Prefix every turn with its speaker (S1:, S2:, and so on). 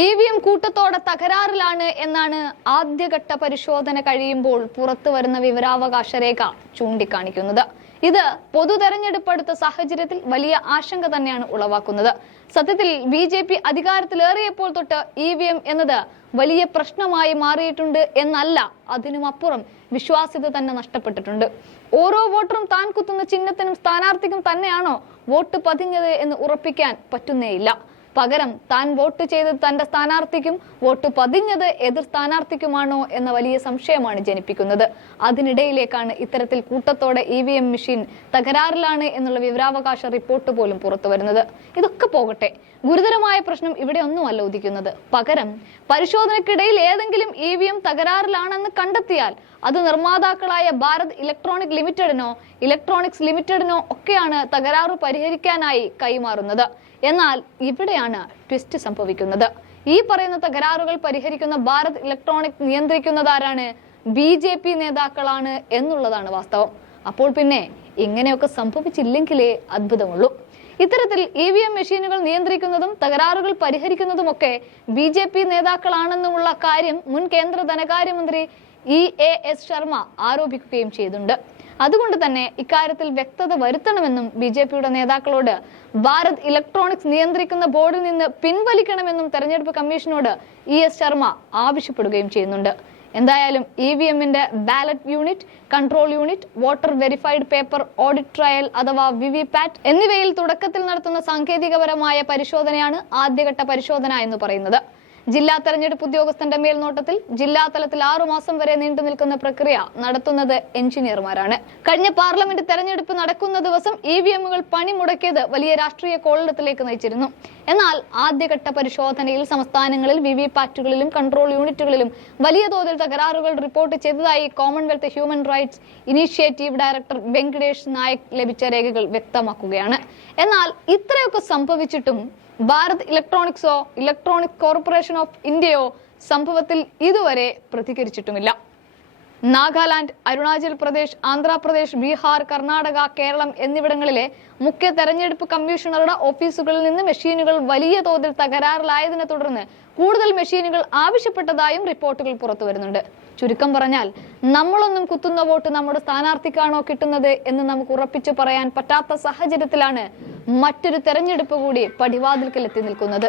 S1: E V M കൂട്ടത്തോടെ തകരാറിലാണ് എന്നാണ് ആദ്യഘട്ട പരിശോധന കഴിയുമ്പോൾ പുറത്തു വരുന്ന വിവരാവകാശ രേഖ ചൂണ്ടിക്കാണിക്കുന്നത്. ഇത് പൊതു തെരഞ്ഞെടുപ്പ് അടുത്ത സാഹചര്യത്തിൽ വലിയ ആശങ്ക തന്നെയാണ് ഉളവാക്കുന്നത്. സത്യത്തിൽ ബി ജെ പി അധികാരത്തിലേറിയപ്പോൾ തൊട്ട് ഇ വി എം എന്നത് വലിയ പ്രശ്നമായി മാറിയിട്ടുണ്ട് എന്നല്ല അതിനുമപ്പുറം വിശ്വാസ്യത തന്നെ നഷ്ടപ്പെട്ടിട്ടുണ്ട്. ഓരോ വോട്ടറും താൻ കുത്തുന്ന ചിഹ്നത്തിനും സ്ഥാനാർത്ഥിക്കും തന്നെയാണോ വോട്ട് പതിഞ്ഞത് എന്ന് ഉറപ്പിക്കാൻ പറ്റുന്നേയില്ല. പകരം താൻ വോട്ട് ചെയ്തത് തന്റെ സ്ഥാനാർത്ഥിക്കും വോട്ട് പതിഞ്ഞത് എതിർ സ്ഥാനാർത്ഥിക്കുമാണോ എന്ന വലിയ സംശയമാണ് ജനിപ്പിക്കുന്നത്. അതിനിടയിലേക്കാണ് ഇത്തരത്തിൽ കൂട്ടത്തോടെ ഇ വി എം മെഷീൻ തകരാറിലാണ് എന്നുള്ള വിവരാവകാശ റിപ്പോർട്ട് പോലും പുറത്തു വരുന്നത്. ഇതൊക്കെ പോകട്ടെ. ഗുരുതരമായ പ്രശ്നം ഇവിടെ ഒന്നുമല്ല ഉദിക്കുന്നത്. പകരം പരിശോധനയ്ക്കിടയിൽ ഏതെങ്കിലും ഇ വി എം തകരാറിലാണെന്ന് കണ്ടെത്തിയാൽ അത് നിർമ്മാതാക്കളായ ഭാരത് ഇലക്ട്രോണിക് ലിമിറ്റഡിനോ ഇലക്ട്രോണിക്സ് ലിമിറ്റഡിനോ ഒക്കെയാണ് തകരാറ് പരിഹരിക്കാനായി കൈമാറുന്നത്. എന്നാൽ ഇവിടെയാണ് ട്വിസ്റ്റ് സംഭവിക്കുന്നത്. ഈ പറയുന്ന തകരാറുകൾ പരിഹരിക്കുന്ന ഭാരത് ഇലക്ട്രോണിക് നിയന്ത്രിക്കുന്നത് ആരാണ്? ബി ജെ പി നേതാക്കളാണ് എന്നുള്ളതാണ് വാസ്തവം. അപ്പോൾ പിന്നെ ഇങ്ങനെയൊക്കെ സംഭവിച്ചില്ലെങ്കിലേ അത്ഭുതമുള്ളൂ. ഇത്തരത്തിൽ ഇ വി എം മെഷീനുകൾ നിയന്ത്രിക്കുന്നതും തകരാറുകൾ പരിഹരിക്കുന്നതുമൊക്കെ ബി ജെ പി നേതാക്കളാണെന്നുമുള്ള കാര്യം മുൻ കേന്ദ്ര ധനകാര്യമന്ത്രി ഇ എ എസ് ശർമ്മ ആരോപിക്കുകയും ചെയ്തിട്ടുണ്ട്. അതുകൊണ്ട് തന്നെ ഇക്കാര്യത്തിൽ വ്യക്തത വരുത്തണമെന്നും ബി ജെ പിയുടെ നേതാക്കളോട് ഭാരത് ഇലക്ട്രോണിക്സ് നിയന്ത്രിക്കുന്ന ബോർഡിൽ നിന്ന് പിൻവലിക്കണമെന്നും തെരഞ്ഞെടുപ്പ് കമ്മീഷനോട് ഇ എസ് ശർമ്മ ആവശ്യപ്പെടുകയും ചെയ്യുന്നുണ്ട്. എന്തായാലും ഇ വി എമ്മിന്റെ ballot unit control unit voter verified paper audit trail അഥവാ വി വി പാറ്റ് എന്നിവയിൽ തുടക്കത്തിൽ നടത്തുന്ന സാങ്കേതികപരമായ പരിശോധനയാണ് ആദ്യഘട്ട പരിശോധന എന്ന് പറയുന്നത്. ജില്ലാ തെരഞ്ഞെടുപ്പ് ഉദ്യോഗസ്ഥന്റെ മേൽനോട്ടത്തിൽ ജില്ലാ തലത്തിൽ ആറുമാസം വരെ നീണ്ടു നിൽക്കുന്ന പ്രക്രിയ നടത്തുന്നത് എഞ്ചിനീയർമാരാണ്. കഴിഞ്ഞ പാർലമെന്റ് തെരഞ്ഞെടുപ്പ് നടക്കുന്ന ദിവസം ഇ വി എമ്മുകൾ പണിമുടക്കിയത് വലിയ രാഷ്ട്രീയ കോളിടത്തിലേക്ക് നയിച്ചിരുന്നു. എന്നാൽ ആദ്യഘട്ട പരിശോധനയിൽ സംസ്ഥാനങ്ങളിൽ വി വി പാറ്റുകളിലും കൺട്രോൾ യൂണിറ്റുകളിലും വലിയ തോതിൽ തകരാറുകൾ റിപ്പോർട്ട് ചെയ്തതായി Commonwealth human rights initiative director Venkatesh Nayak ലഭിച്ച രേഖകൾ വ്യക്തമാക്കുകയാണ്. എന്നാൽ ഇത്രയൊക്കെ സംഭവിച്ചിട്ടും ഭാരത് ഇലക്ട്രോണിക്സോ ഇലക്ട്രോണിക് കോർപ്പറേഷൻ ഓഫ് ഇന്ത്യയോ സംഭവത്തിൽ ഇതുവരെ പ്രതികരിച്ചിട്ടുമില്ല. നാഗാലാൻഡ് അരുണാചൽ പ്രദേശ് ആന്ധ്രാപ്രദേശ് ബീഹാർ കർണാടക കേരളം എന്നിവിടങ്ങളിലെ മുഖ്യ തെരഞ്ഞെടുപ്പ് കമ്മീഷണറുടെ ഓഫീസുകളിൽ നിന്ന് മെഷീനുകൾ വലിയ തോതിൽ തകരാറിലായതിനെ തുടർന്ന് കൂടുതൽ മെഷീനുകൾ ആവശ്യപ്പെട്ടതായും റിപ്പോർട്ടുകൾ പുറത്തു വരുന്നുണ്ട്. ചുരുക്കം പറഞ്ഞാൽ നമ്മളൊന്നും കുത്തുന്ന വോട്ട് നമ്മുടെ സ്ഥാനാർത്ഥിക്കാണോ കിട്ടുന്നത് എന്ന് നമുക്ക് ഉറപ്പിച്ചു പറയാൻ പറ്റാത്ത സാഹചര്യത്തിലാണ് മറ്റൊരു തെരഞ്ഞെടുപ്പ് കൂടി പടിവാതിൽക്കൽ എത്തി നിൽക്കുന്നത്.